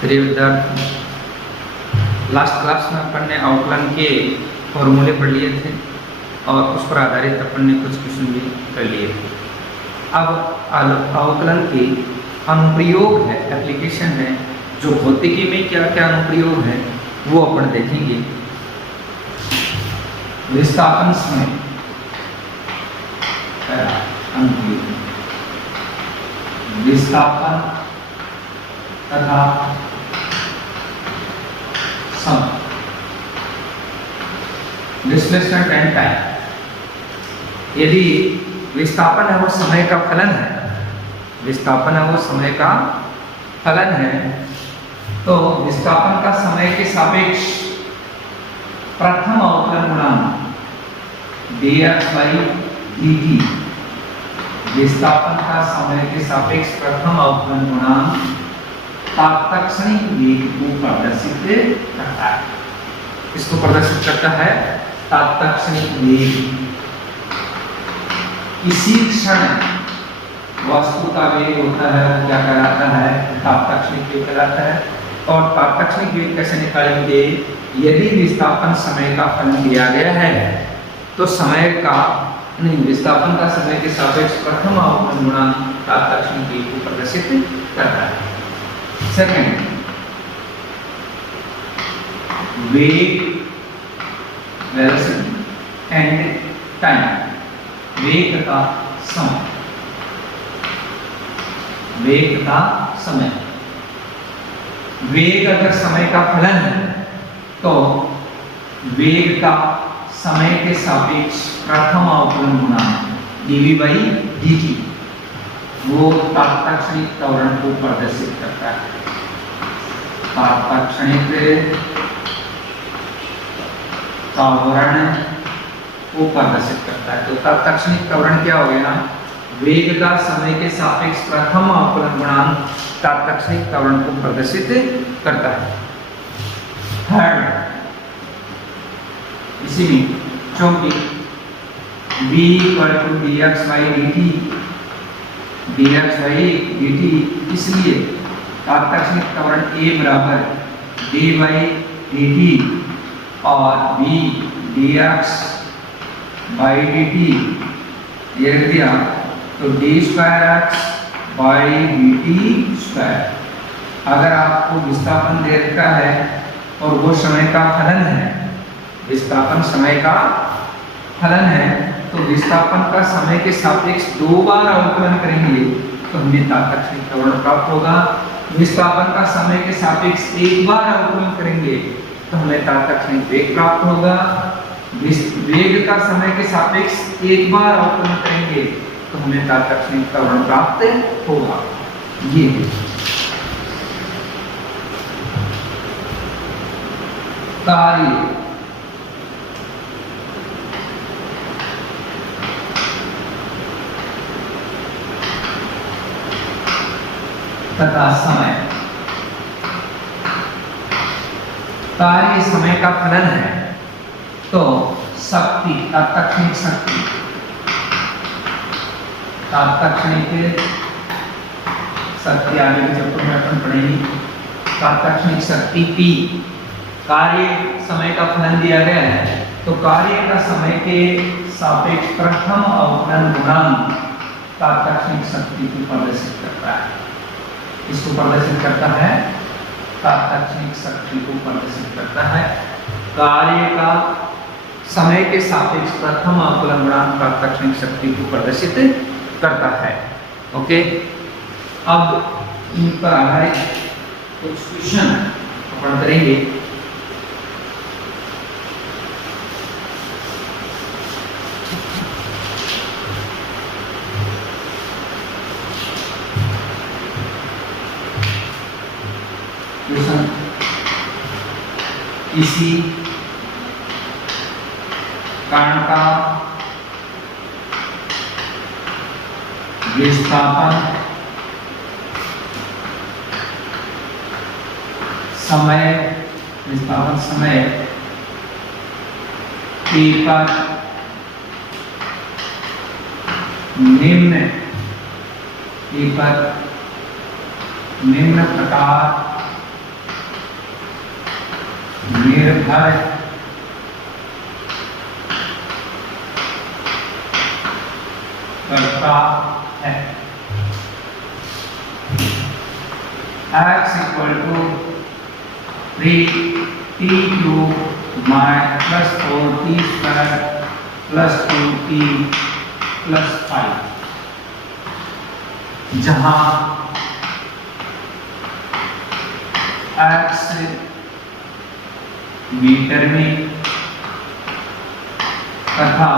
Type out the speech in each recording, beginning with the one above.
प्रिय विद्यार्थी, last class में अपन ने आउटलाइन के फॉर्मूले पढ़ लिए थे और उस पर आधारित अपन ने कुछ क्वेश्चन भी कर लिए थे। अब आउटलाइन के अनुप्रयोग है, एप्लीकेशन है, जो भौतिकी में क्या क्या अनुप्रयोग है वो अपन देखेंगे। विस्थापन समय अनुप्रयोग, विस्थापन तथा समय, डिस्प्लेसमेंट एंड टाइम। यदि विस्थापन है वो समय का फलन है, विस्थापन है वो समय का फलन है, तो विस्थापन का समय के सापेक्ष प्रथम अवकलन गुणांक dx/dt, विस्थापन का समय के सापेक्ष प्रथम अवकलन गुणांक तात्क्षणिक वेग को प्रदर्शित करता है। इसको प्रदर्शित करता है तात्क्षणिक वेग। किसी क्षण वस्तु का वेग होता है वो क्या कहलाता है? तात्क्षणिक वेग कहलाता है। और तात्क्षणिक वेग कैसे निकालेंगे? यदि विस्थापन समय का फलन दिया गया है तो विस्थापन का समय के सापेक्ष प्रथम अवकलन गुणांक तात्क्षणिक वेग को प्रदर्शित करता है। सेकंड, वेग, वेलोसिटी एंड टाइम, वेग तथा समय, वेग तथा समय। वेग अगर समय का फलन है तो वेग का समय के सापेक्ष प्रथम अवकलन गुणांक dv/dt वो तात्क्षणिक त्वरण को प्रदर्शित करता है। तात्क्षणिक त्वरण को प्रदर्शित करता है। तो तात्क्षणिक त्वरण क्या हो गया? वेग का समय के सापेक्ष प्रथम अवकलन गुणांक तात्क्षणिक त्वरण को प्रदर्शित करता है। थर्ड, इसी में चौथी, v = dx/dt, dx/dt, इसलिए तात्क्षणिक त्वरण a बराबर d/dt और v dx/dt ये रख दिया तो d²x/dt²। अगर आपको विस्थापन दे रखा है और वो समय का फलन है, विस्थापन समय का फलन है, तो विस्थापन का समय के सापेक्ष 2 बार अवकलन करेंगे तो हमें तात्क्षणिक त्वरण प्राप्त होगा। विस्थापन का समय के सापेक्ष 1 बार अवकलन करेंगे तो हमें तात्क्षणिक वेग प्राप्त होगा। वेग का समय के सापेक्ष 1 बार अवकलन करेंगे तो हमें तात्क्षणिक त्वरण प्राप्त होगा। ये कार्य तथा समय। कार्य समय का फलन है तो शक्ति, तात्क्षणिक शक्ति, तात्क्षणिक शक्ति आगे के चैप्टर में अपन पढ़ेंगे। तात्क्षणिक शक्ति P, कार्य समय का फलन दिया गया है तो कार्य का समय के सापेक्ष प्रथम अवकलन गुणांक तात्क्षणिक शक्ति को प्रदर्शित करता है। इसको प्रदर्शित करता है, तात्क्षणिक शक्ति को प्रदर्शित करता है। कार्य का समय के सापेक्ष प्रथम अवकलन गुणांक तात्क्षणिक शक्ति को प्रदर्शित करता है। ओके, अब इन पर आधारित कुछ क्वेश्चन अपन करेंगे। किसी कण का विस्थापन समय, विस्थापन समय T पर निम्न प्रकार निर्भर करता है। x equal to 3t³ plus 4t² plus 2t plus 5, जहां x मीटर में तथा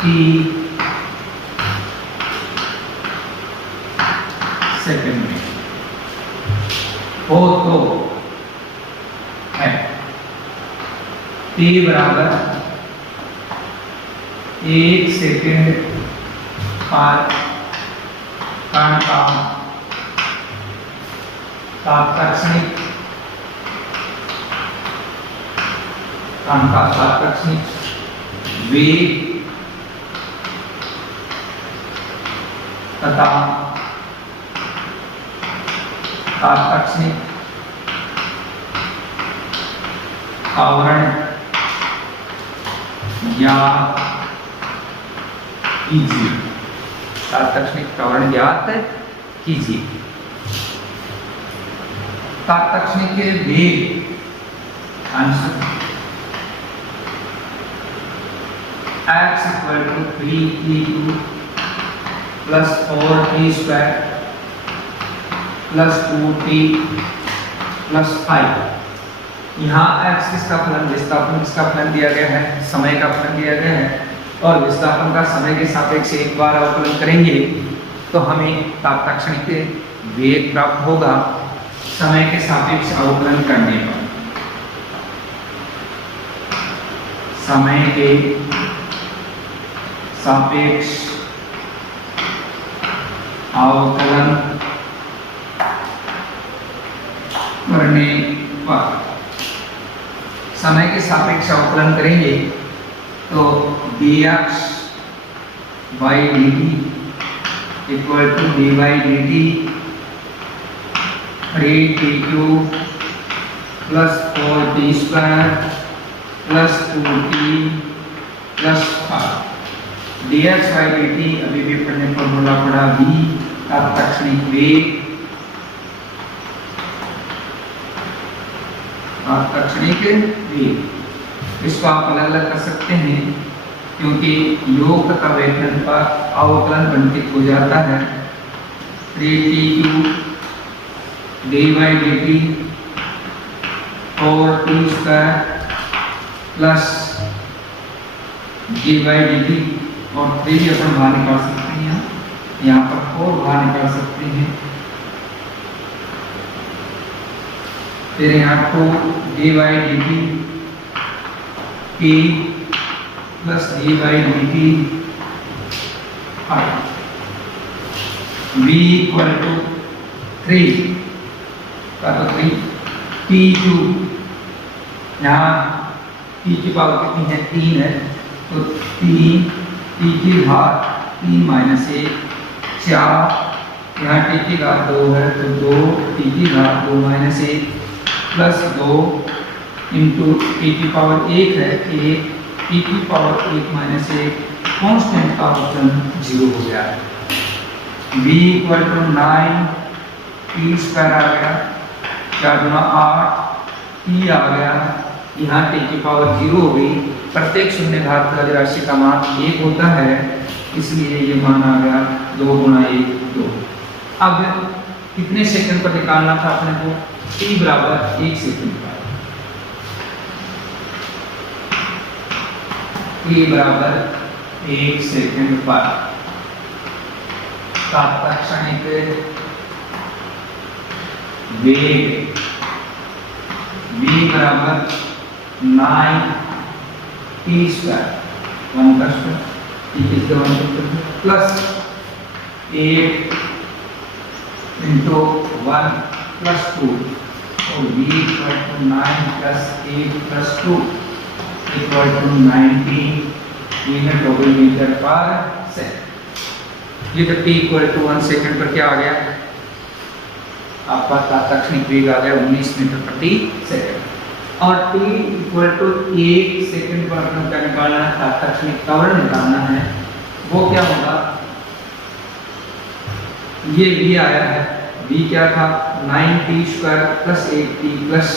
t सेकंड में हो तो है t बराबर 1 सेकंड पर कण का तात्कालिक वेग तथा तात्कालिक आवरण ज्ञात कीजिए। तात्कालिक आवरण ज्ञात कीजिए। तात्कालिक वेग answer x equal to 3t² plus 4t² plus 2t plus 5। यहाँ x किसका फलन, विस्थापन किसका फलन दिया गया है, समय का फलन दिया गया है, और विस्थापन का समय के सापेक्ष एक बार अवकलन करेंगे तो हमें तात्कालिक वेग प्राप्त होगा समय के सापेक्ष अवकलन करने पर। समय के सापेक्ष अवकलन करने पर, समय के सापेक्ष अवकलन करेंगे तो dx by dt equal to d by dt 3t³ plus 4t² plus 2t plus 5। dx by dt अभी भी पढ़ने फॉर्मूला पढ़ा v तात्कालिक वेग, तात्कालिक वेग। इसको आप अलग अलग कर सकते हैं क्योंकि योग तथा व्युत्पन्न पर अवकलन बंटित हो जाता है। 3t³ d by dt 4t² plus d by dt और 3 भी अपन बाहर निकाल सकते हैं, यहाँ पर 4 बाहर निकाल सकते हैं। फिर यहाँ को d by dt t plus d by dt v equal to 3 का तो 3 t2, यहाँ t की पावर कितनी है, 3 है, तो 3 t की घात 3 माइनस 1 4, यहाँ t की घात 2 है तो 2 t की घात 2 माइनस 1 प्लस 2 इंटू t की पावर 1 है 1 t की पावर 1 माइनस 1, कांस्टेंट का ऑप्शन 0 हो गया है। v इक्वल टू 9 t² आ गया, 4 गुना 8 t आ गया, यहाँ t की पावर 0 हो गई। प्रत्येक शून्य घात वाली राशि का मान 1 होता है, इसलिए ये मान आ गया 2 गुना 1 2। अब कितने सेकंड पर निकालना था अपने को, t बराबर 1 सेकंड पर, t बराबर 1 सेकंड पर तात्कालिक वेग v बराबर 9 t² 1 प्लस 8 इंटू 1 प्लस 2 और v equal to 9 plus 8 plus 2 equal to 90 metre पर सेकंड। ये जब t इक्वल टू 1 सेकंड पर क्या आ गया, आपका तात्कालिक वेग आ गया 19 मीटर प्रति सेकंड। और t इक्वल टू 1 सेकंड पर अपना क्या निकालना है, तात्कालिक त्वरण निकालना है। वो क्या होगा, ये v आया है, v क्या था 9t square plus 8t plus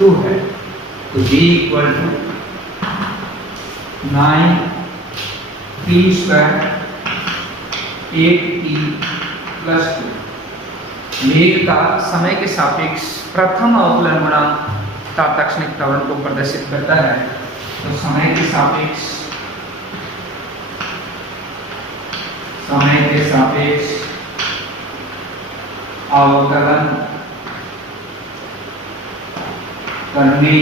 2 है, तो v equal to 9t square 8t plus 2। वेग का समय के सापेक्ष प्रथम अवकलन गुणांक तात्कालिक त्वरण को प्रदर्शित करता है। तो समय के सापेक्ष अवकलन करने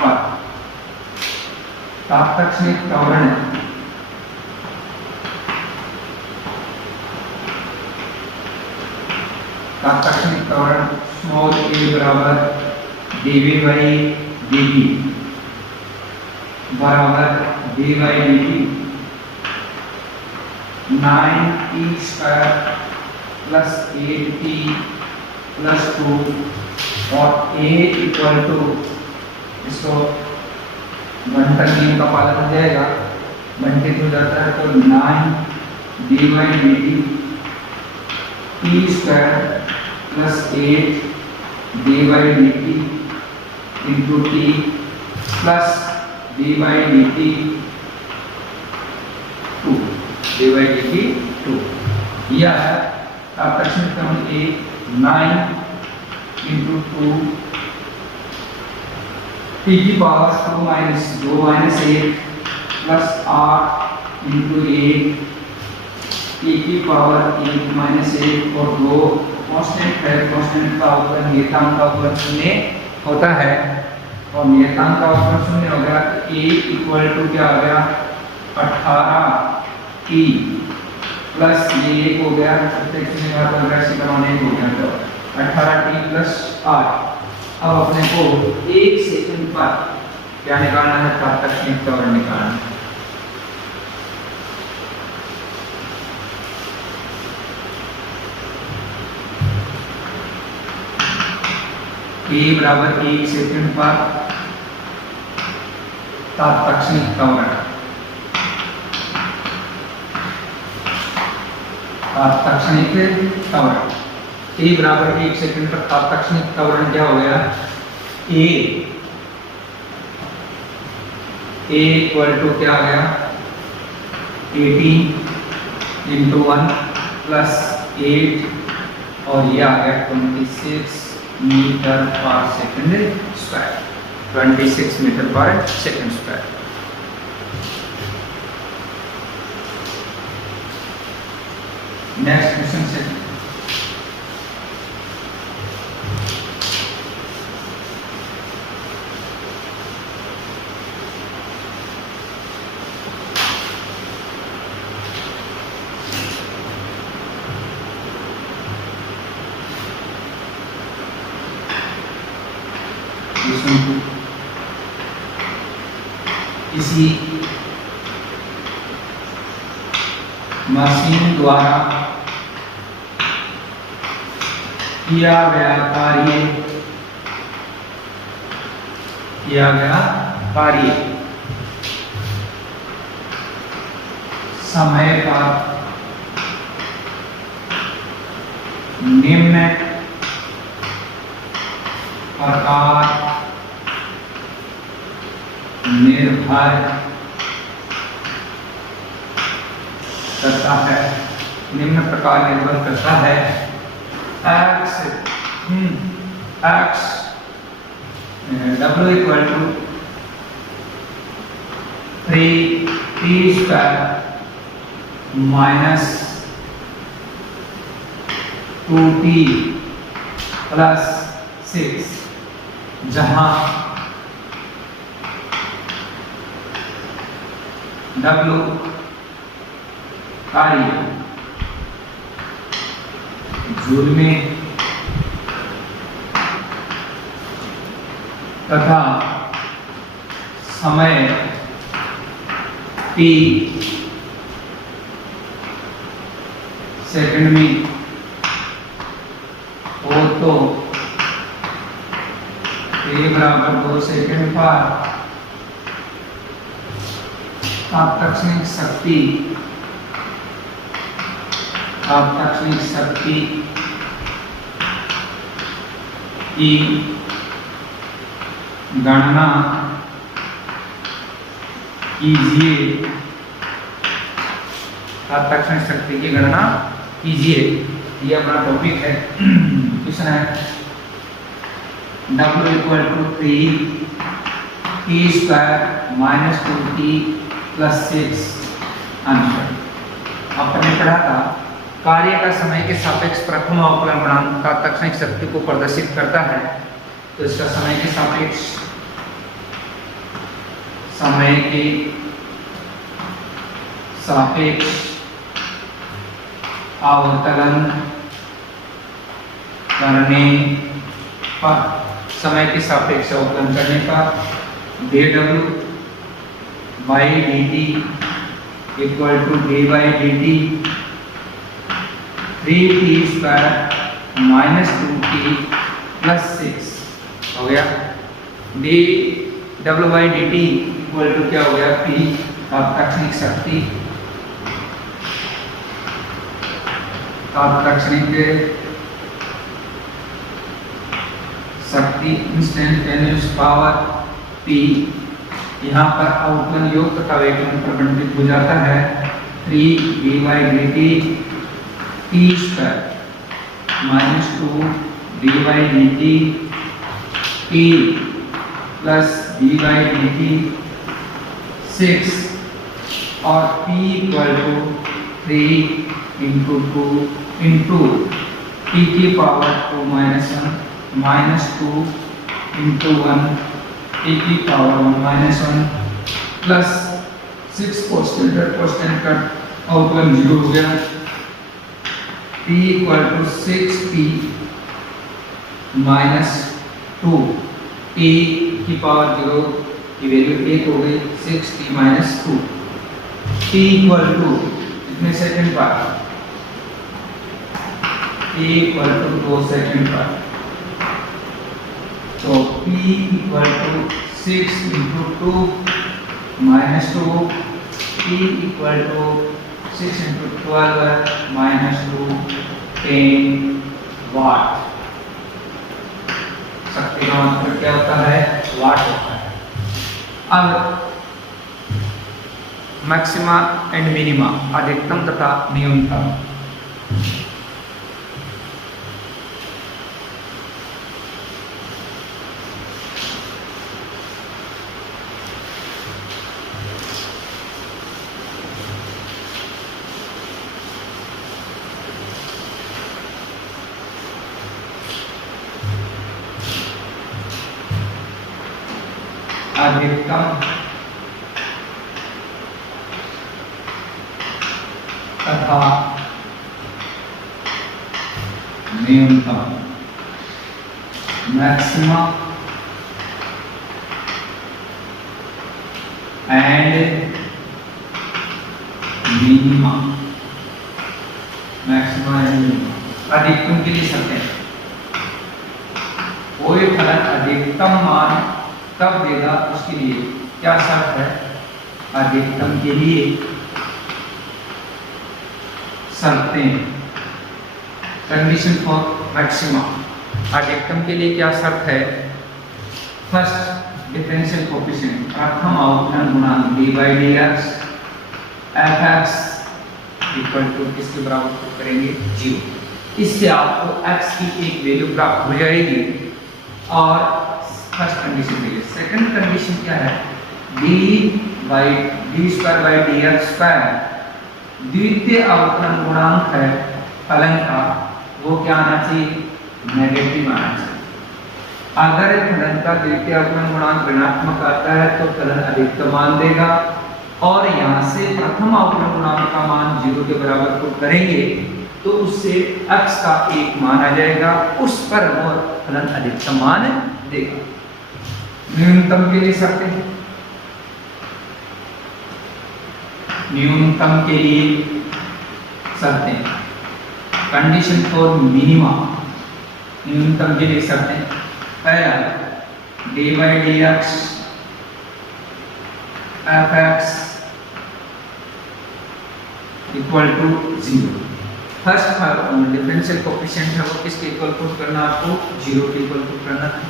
पर तात्कालिक त्वरण स्मॉल a बराबर dv बाई dt बराबर d by dt 9t square plus 8t plus 2 और a इक्वल टू, इसको बंटन नियम का पालन हो जाएगा, बंटित हो जाता है, तो 9d by dt t square plus 8d by dt into t plus d by dt 2 d by dt 2। यह है तात्कालिक त्वरण a 9 इंटू 2 t की power 2 minus 1 plus 8 into 8 e की पावर 1 माइनस 1 और 2 कांस्टेंट है, कांस्टेंट का अवकलन नियतांक का अवकलन शून्य होता है, और नियतांक का अवकलन शून्य हो गया तो a इक्वल टू क्या आ गया 18t प्लस ये 1 हो गया, प्रत्येक से घात हो गया, इसी तरह 1 हो गया, तो 18t प्लस 8। अब अपने को 1 सेकंड पर क्या निकालना है, तात्कालिक त्वरण निकालना है। a बराबर 1 सेकंड पर तात्कालिक त्वरण, a बराबर 1 सेकंड पर तात्कालिक त्वरण क्या हो गया, a इक्वल टू क्या आ गया 18 इंटू 1 प्लस 8 और ये आ गया 26 मीटर पर सेकंड स्क्वायर, 26 मीटर पर सेकंड स्क्वायर। नेक्स्ट क्वेश्चन से किसी मशीन द्वारा किया गया कार्य समय पर निम्न प्रकार निर्भर करता है, निम्न प्रकार निर्भर करता है। x w equal to 3t square minus 2t plus 6, जहां w कार्य जूल में तथा समय t सेकंड में हो तो t बराबर 2 सेकंड पर तात्क्षणिक शक्ति की गणना कीजिए। तात्क्षणिक शक्ति की गणना कीजिए, ये अपना टॉपिक है। क्वेश्चन है W equal to 3 t square minus 2t plus 6। Answer आपने पढ़ा था, कार्य का समय के सापेक्ष प्रथम अवकलन गुणांक तात्क्षणिक शक्ति को प्रदर्शित करता है। तो इसका समय के सापेक्ष अवकलन करने पर, समय के सापेक्ष अवकलन करने पर dw by dt equal to d by dt 3t square minus 2t plus 6 हो गया। dw by dt equal to क्या हो गया, p तात्क्षणिक शक्ति इंस्टेंटेनियस पावर p, यहाँ पर अवकलन योग तथा व्यकलन प्रबंधित हो जाता है 3 d by dt t square minus 2 d by dt t plus d by dt 6 और p equal to 3 into 2 into p की power 2 minus 1 minus 2 into 1 p की पावर 1 माइनस 1 प्लस 6 कोस्टेंट कट अवकलन 0 हो गया। p equal to 6p minus 2 t की power 0 की value 1 हो गई, 6t minus 2 t equal to कितने सेकंड पर, t इक्वल टू 2 सेकंड पर। तो p equal to 6 into 2 minus 2 p equal to 6 into 12 minus 2 10 watt. शक्ति का मतलब क्या होता है, वाट होता है। अब मैक्सिमा एंड मिनिमा, अधिकतम तथा न्यूनतम। अधिकतम तथा न्यूनतम, maxima and minima. Maxima and minima अधिकतम के लिए शर्तें। कोई फलन अधिकतम मान कब देगा, उसके लिए क्या शर्त है, अधिकतम के लिए शर्तें। कंडीशन फॉर मैक्सिमा, अधिकतम के लिए क्या शर्त है, फर्स्ट डिफरेंशियल कोएफिशिएंट प्रथम अवकलन गुणांक d by dx fx equal to किसके बराबर करेंगे, 0। इससे आपको x की एक वैल्यू प्राप्त हो जाएगी। और फर्स्ट कंडीशन है। सेकंड कंडीशन क्या है, d square by dx square द्वितीय अवकलन गुणांक है फलन का, वो क्या आना चाहिए, नेगेटिव आना चाहिए। अगर फलन का द्वितीय अवकलन गुणांक ऋणात्मक आता है तो फलन अधिकतम मान देगा, और यहाँ से प्रथम अवकलन गुणांक का मान 0 के बराबर को करेंगे तो उससे x का एक मान आ जाएगा, उस पर वो फलन अधिकतम मान देगा। न्यूनतम के लिए शर्तें, न्यूनतम के लिए शर्तें। कंडीशन फॉर मिनिमा, न्यूनतम के लिए शर्तें। पहला, d by d x f x equal to 0। First differential coefficient है वो किसके इक्वल पुट करना, आपको 0 के इक्वल पुट करना है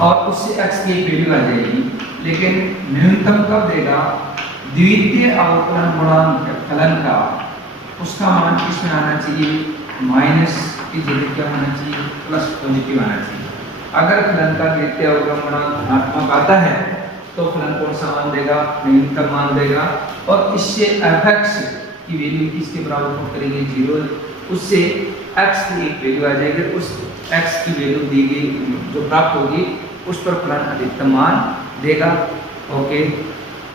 और उससे x की वैल्यू आ जाएगी। लेकिन न्यूनतम कब देगा, द्वितीय अवकलन गुणांक फलन का उसका मान किसमें आना चाहिए, माइनस की जगह क्या होना चाहिए, प्लस पॉजिटिव आना चाहिए। अगर फलन का द्वितीय अवकलन गुणांक धनात्मक आता है तो फलन कौन सा मान देगा, न्यूनतम मान देगा और इससे fx की वैल्यू किसके बराबर पुट करेंगे, 0, उससे x की एक वैल्यू आ जाएगी, उस x की वैल्यू दी गई जो प्राप्त होगी उस पर फलन अधिकतम मान देगा। ओके।